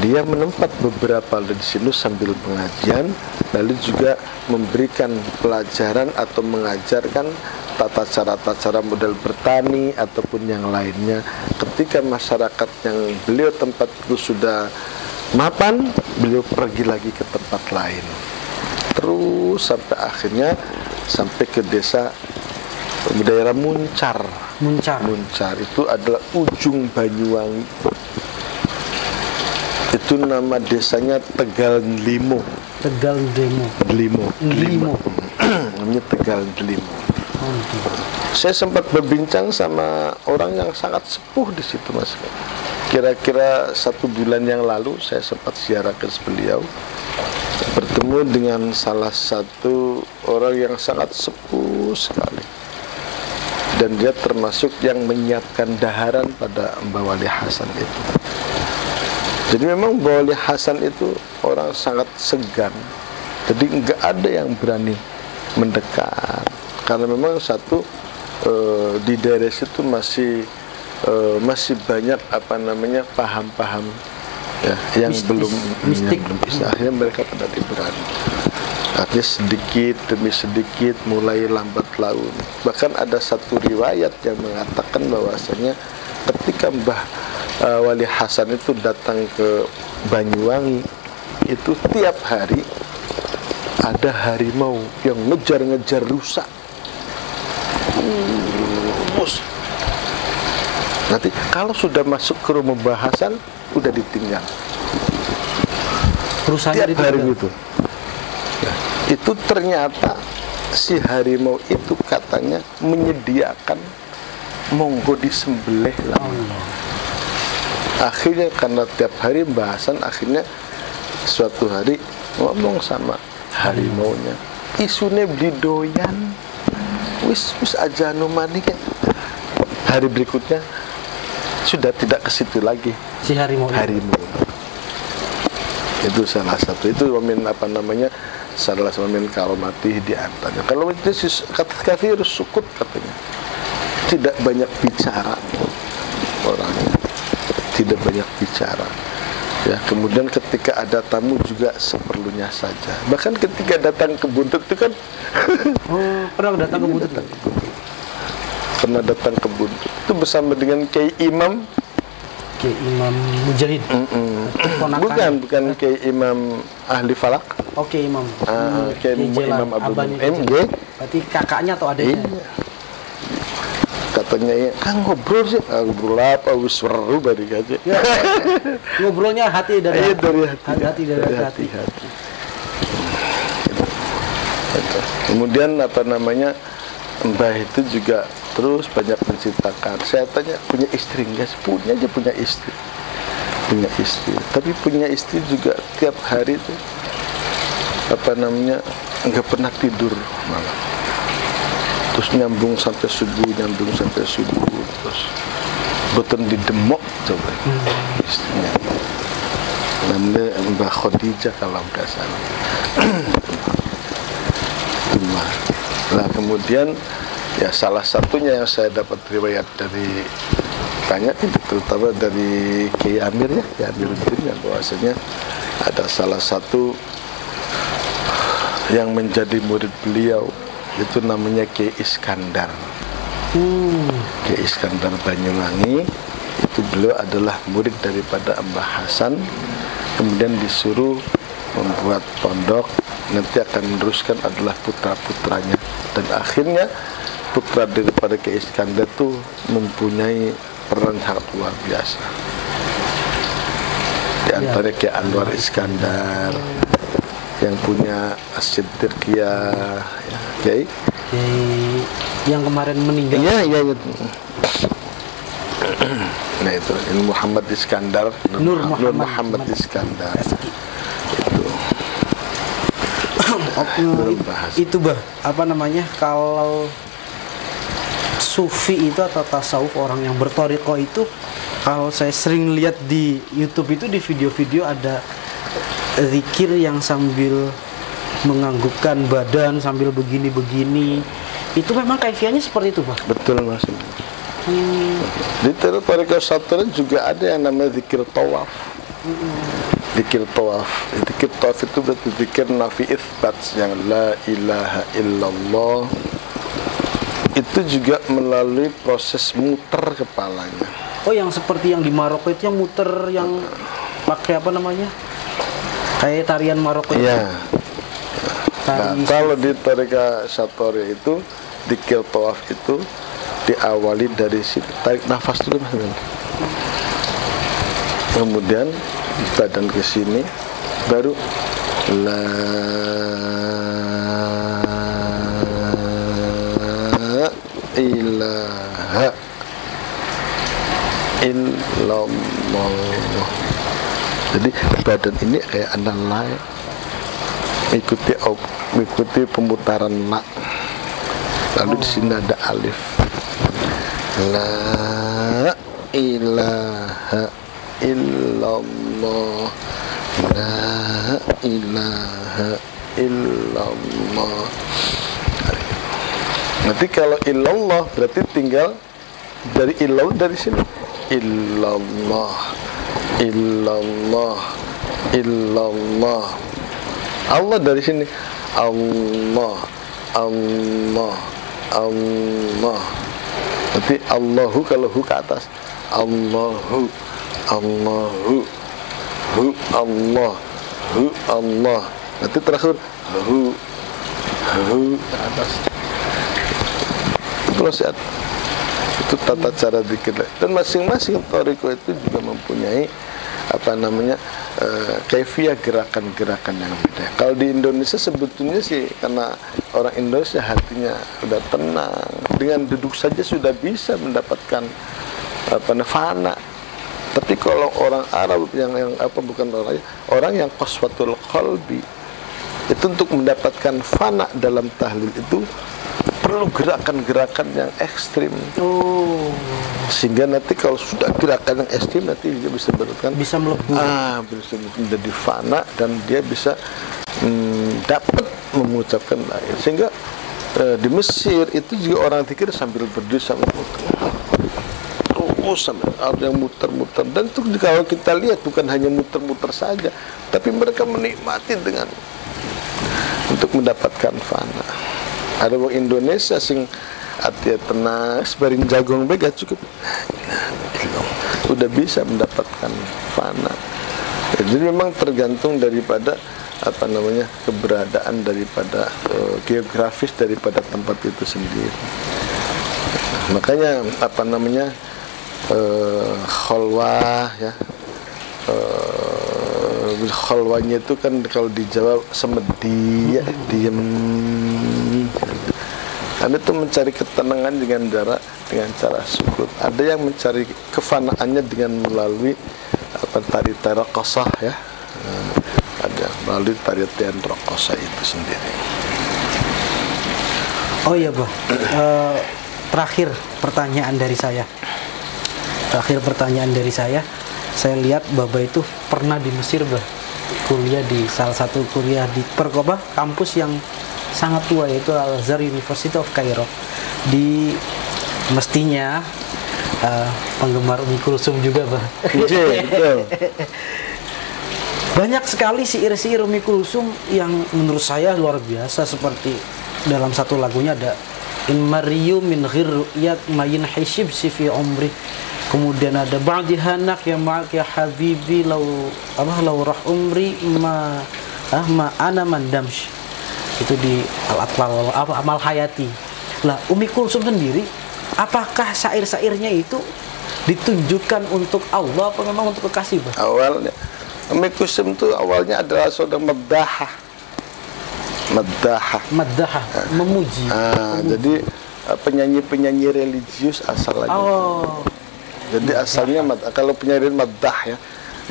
dia menempat beberapa di sini sambil pengajian, lalu juga memberikan pelajaran atau mengajarkan tata cara model bertani ataupun yang lainnya. Ketika masyarakat yang beliau tempat itu sudah mapan, beliau pergi lagi ke tempat lain, terus sampai akhirnya sampai ke desa daerah Muncar itu adalah ujung Banyuwangi. Itu nama desanya Tegal Ndelimo. Namanya Tegal Ndelimo. Saya sempat berbincang sama orang yang sangat sepuh di situ, Mas. Kira-kira 1 bulan yang lalu saya sempat ziarah ke beliau, bertemu dengan salah satu orang yang sangat sepuh sekali, dan dia termasuk yang menyiapkan daharan pada Mbah Wali Hasan itu. Jadi memang Mbah Wali Hasan itu orang sangat segan, jadi nggak ada yang berani mendekat, karena memang di daerah situ masih banyak paham-paham ya, yang belum bisa. Akhirnya mereka tidak berani. Artinya sedikit demi sedikit mulai lambat laun. Bahkan ada satu riwayat yang mengatakan bahwasanya ketika Mbah Wali Hasan itu datang ke Banyuwangi, itu tiap hari ada harimau yang ngejar-ngejar rusa. Nanti kalau sudah masuk ke rumah Mbah Hasan, udah ditinggal. Rusanya tiap hari itu. Itu ternyata si harimau itu katanya menyediakan monggo disembelih lah. Akhirnya karena tiap hari bahasan, akhirnya suatu hari ngomong sama harimaunya, isune beli doyan, wis aja nomani kan. Hari berikutnya sudah tidak ke situ lagi si harimau. Itu salah satu, itu salah satu min karomati di antaranya. Kalau itu kata kafir sukut katanya, tidak banyak bicara orangnya, tidak banyak bicara. Ya, kemudian ketika ada tamu juga seperlunya saja. Bahkan ketika datang ke Buntet itu kan pernah datang ke Buntet. Pernah datang ke Buntet itu bersama dengan Kiai Imam Mujahid. Bukan Kiai Imam ahli falak. Oke, Imam. Kiai Imam Abdul Mu'in. Berarti kakaknya atau adiknya? Iya. Katanya ya, kan ngobrol sih. Ngobrol apa? Wis weru bari aja. Ngobrolnya hati dari hati. Itu. Kemudian apa namanya, Mbah itu juga terus banyak menceritakan. Saya tanya, punya istri enggak? Punya aja, punya istri. Punya istri. Tapi punya istri juga tiap hari itu apa namanya, enggak pernah tidur malam. Terus nyambung sampai subuh, terus boten didemok coba istrinya. Namanya Mbak Khadijah kalau nggak salah. Nah kemudian ya salah satunya yang saya dapat riwayat dari banyak itu, terutama dari Kiai Amir ya, Kiai Amiruddin, yang bahwasanya ada salah satu yang menjadi murid beliau itu namanya Kiai Iskandar. Kiai Iskandar Banyuwangi itu beliau adalah murid daripada Mbah Hasan, kemudian disuruh membuat pondok, nanti akan meneruskan adalah putra-putranya, dan akhirnya putra daripada Kiai Iskandar itu mempunyai peran sangat luar biasa. Di antara Kiai Anwar Iskandar yang punya As-Siddiqiyah, ya, Kiai yang kemarin meninggal. Iya. Nah itu Muhammad Iskandar, Nur Muhammad Iskandar. Itu bah, apa namanya, kalau sufi itu atau tasawuf, orang yang berthariqah itu, kalau saya sering lihat di YouTube itu, di video-video ada zikir yang sambil menganggukkan badan sambil begini-begini. Itu memang kaifiahnya seperti itu, Pak? Betul, Mas. Di thariqah Syadziliyah juga ada yang namanya zikir tawaf. Zikir tawaf. Zikir tawaf itu berarti zikir nafi itsbat, yang la ilaha illallah. Itu juga melalui proses muter kepalanya. Oh, yang seperti yang di Maroko itu, yang muter, yang pakai apa namanya? Kayak tarian Maroko itu. Iya. Nah, kalau di thariqah Syadziliyah itu zikir tawaf itu diawali dari situ, tarik nafas dulu Mas. Kemudian badan ke sini, baru la ilaha illallah. Jadi badan ini kayak ada la, ikuti pemutaran la. Lalu di sini ada alif. La ilaha illallah. La ilaha illallah. Nanti kalau illallah berarti tinggal dari illallah, dari sini. Illallah. Illallah. Illallah. Allah dari sini. Allah. Allah. Allah. Nanti Allahu, kalau hu ke atas. Allahu. Allahu. Hu Allah. Hu Allah. Nanti terakhir hu. Hu ke atas. Proses itu tata cara zikir. Dan masing-masing thariqah itu juga mempunyai apa namanya, kaifiah gerakan-gerakan yang beda. Kalau di Indonesia sebetulnya sih, karena orang Indonesia hatinya sudah tenang, dengan duduk saja sudah bisa mendapatkan apa, fana. Tapi kalau orang Arab yang apa, bukan orang yang qaswatul qalbi, itu untuk mendapatkan fana dalam tahlil itu perlu gerakan-gerakan yang ekstrim. Sehingga nanti kalau sudah gerakan yang ekstrim, nanti dia bisa berarti bisa melebur. Bisa menjadi fana, dan dia bisa dapat mengucapkan la ilaha. Sehingga di Mesir itu juga orang zikir sambil berdiri, sambil muter. Terus sambil ada yang muter-muter. Dan itu kalau kita lihat bukan hanya muter-muter saja, tapi mereka menikmati dengan untuk mendapatkan fana. Ada orang Indonesia sing hati tenang, sebarin jagung bega cukup, sudah bisa mendapatkan fana. Jadi memang tergantung daripada apa namanya, keberadaan daripada geografis daripada tempat itu sendiri. Makanya apa namanya, khalwah ya, khalwanya itu kan kalau dijawab semedi, ya, diem. Anda itu mencari ketenangan dengan cara sukut. Ada yang mencari kefanaannya dengan melalui tari-tari raqasah, ya. Ada melalui tarian raqasah itu sendiri. Oh iya, Bah. Terakhir pertanyaan dari saya. Saya lihat Baba itu pernah di Mesir, Bah. Kuliah di salah satu kuliah di kampus yang sangat tua, yaitu Al-Azhar University of Cairo. Di mestinya penggemar Umi Kulsum juga, Bah. Betul. Banyak sekali syair-syair Umi Kulsum yang menurut saya luar biasa, seperti dalam satu lagunya ada In Mariyu min ghir ru'yat mayin hishib si fi umri. Kemudian ada ba'di hanak ya ma'ak ya habibi law rah umri ma ana mandamsh. Itu di Al-Atfal Amal Hayati. Lah, Umi Kulsum sendiri, apakah syair-syairnya itu ditujukan untuk Allah apa memang untuk kekasih, Bah? Awalnya Umi Kulsum itu awalnya adalah seorang madahah, memuji. Jadi penyanyi religius asalnya. Oh. Jadi asalnya kalau penyanyi madah, ya.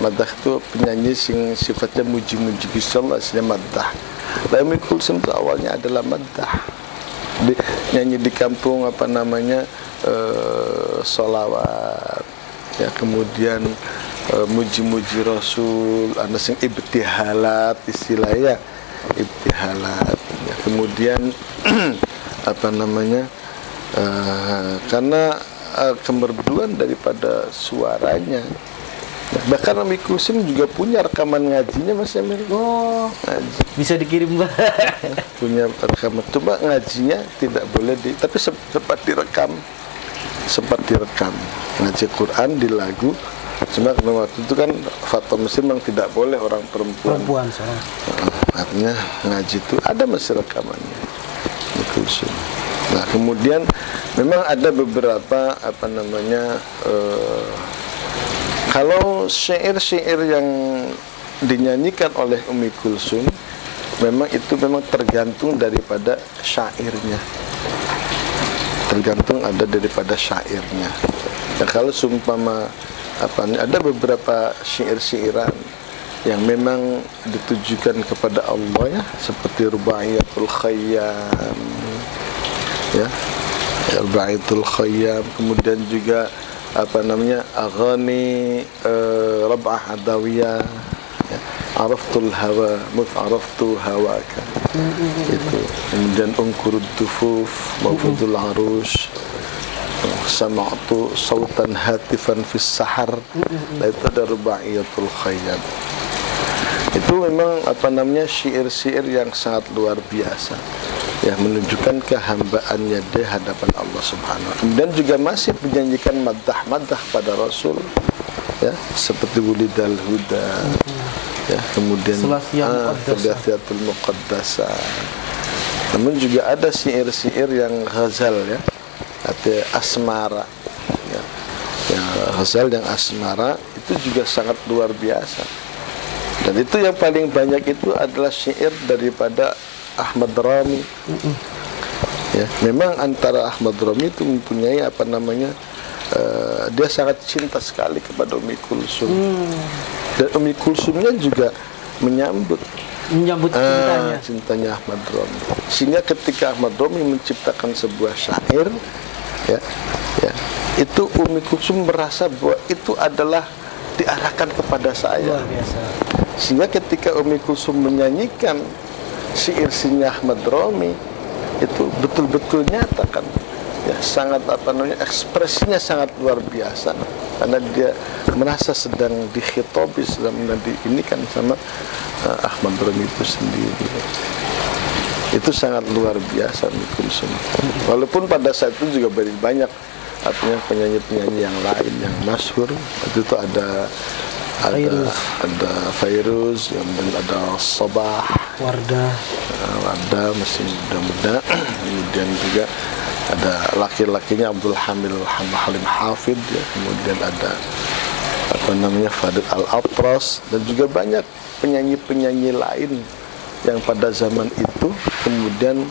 Madah itu penyanyi sing sifatnya muji-muji Gusti Allah, aslinya madah. Umi Kulsum itu awalnya adalah madah. Nyanyi di kampung sholawat, ya, kemudian muji-muji Rasul, ada sing ibtihalat istilahnya, ibtihalat, ya. Kemudian karena kemerduan daripada suaranya, bahkan Umi Kulsum juga punya rekaman ngajinya, Mas Emil. Oh, ngaji. Bisa dikirim, Bah. Punya rekaman, cuma ngajinya tidak boleh tapi sempat direkam ngaji Quran di lagu. Cuma waktu itu kan fatwa Mesir memang tidak boleh orang perempuan artinya ngaji itu ada masih rekamannya Umi Kulsum. Nah, kemudian memang ada beberapa kalau syair-syair yang dinyanyikan oleh Umi Kulsum memang tergantung daripada syairnya. Ya, kalau sumpama ada beberapa syair-syairan yang memang ditujukan kepada Allah, ya, seperti Rubaiyatul Khayyam, ya, Rubaiyatul Khayyam, kemudian juga Aghani Rab'ah Adawiyah, ya, Araftul Hawa Araftu Hawaka, itu. Kemudian Unkurud Dufuf, Mawfudul Arush, Sama'tu Sautan Hatifan Fis Sahar. Nah, itu ada Rubaiyatul Khayyam. Itu memang syair-syair yang sangat luar biasa, ya, menunjukkan kehambaannya di hadapan Allah Subhanahu wa Ta'ala. Dan juga masih menyanyikan madah pada Rasul, ya, seperti Wulidal Huda, ya, kemudian Sulasiyatul Muqaddasah. Namun juga ada syair-syair yang ghazal, ya, artinya asmara, ya. Yang ghazal yang asmara itu juga sangat luar biasa. Dan itu yang paling banyak itu adalah syair daripada Ahmad Rami. Ya, memang antara Ahmad Rami itu mempunyai dia sangat cinta sekali kepada Umi Kulsum. Dan Umi Kulsumnya juga menyambut cintanya Ahmad Rami. Sehingga ketika Ahmad Rami menciptakan sebuah syair, ya, itu Umi Kulsum merasa bahwa itu adalah diarahkan kepada saya. Luar biasa. Sehingga ketika Umi Kulsum menyanyikan syair-syairnya Ahmad Rami, itu betul-betul nyata, kan, ya, sangat ekspresinya sangat luar biasa, karena dia merasa sedang dikhitobi, sedang diinikan sama Ahmad Rami itu sendiri. Itu sangat luar biasa Umi Kulsum. Walaupun pada saat itu juga banyak artinya penyanyi-penyanyi yang lain yang masyhur. Waktu itu ada Fairuz, dan ada Sabah, Wardah masih muda-muda. Kemudian juga ada laki-lakinya Abdul Halim Hafid, ya. Kemudian ada Fadil Al-Atras, dan juga banyak penyanyi-penyanyi lain yang pada zaman itu kemudian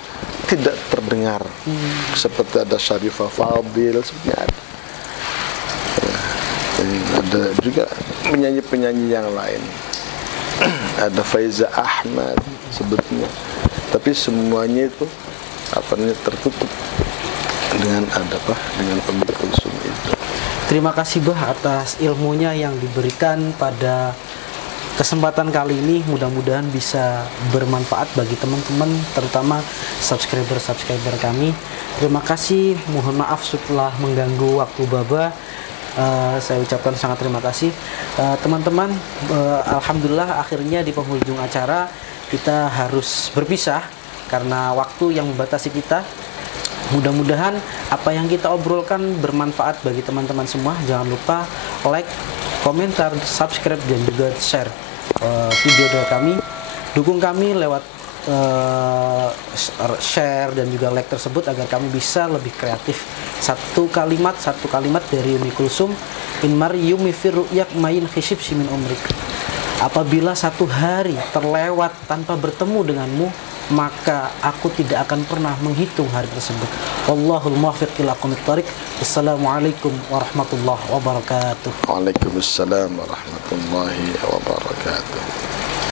tidak terdengar. Seperti ada Syarifah Fadil, sebenarnya ada juga penyanyi-penyanyi yang lain. Ada Faiza Ahmad sebetulnya, tapi semuanya itu tertutup dengan dengan Ummi Kulsum itu. Terima kasih Bah atas ilmunya yang diberikan pada kesempatan kali ini. Mudah-mudahan bisa bermanfaat bagi teman-teman, terutama subscriber kami. Terima kasih, mohon maaf setelah mengganggu waktu Baba. Saya ucapkan sangat terima kasih teman-teman. Alhamdulillah akhirnya di penghujung acara kita harus berpisah karena waktu yang membatasi kita. Mudah-mudahan apa yang kita obrolkan bermanfaat bagi teman-teman semua. Jangan lupa like, komentar, subscribe, dan juga share video kami. Dukung kami lewat share dan juga like tersebut agar kami bisa lebih kreatif. Satu kalimat dari Ummi Kulsum, in maryumi fi ru'yak mayin khishib simin umrik. Apabila satu hari terlewat tanpa bertemu denganmu, maka aku tidak akan pernah menghitung hari tersebut. Wallahul muwaffiq ila aqwamit thariq. Wassalamualaikum warahmatullahi wabarakatuh. Waalaikumsalam warahmatullahi wabarakatuh.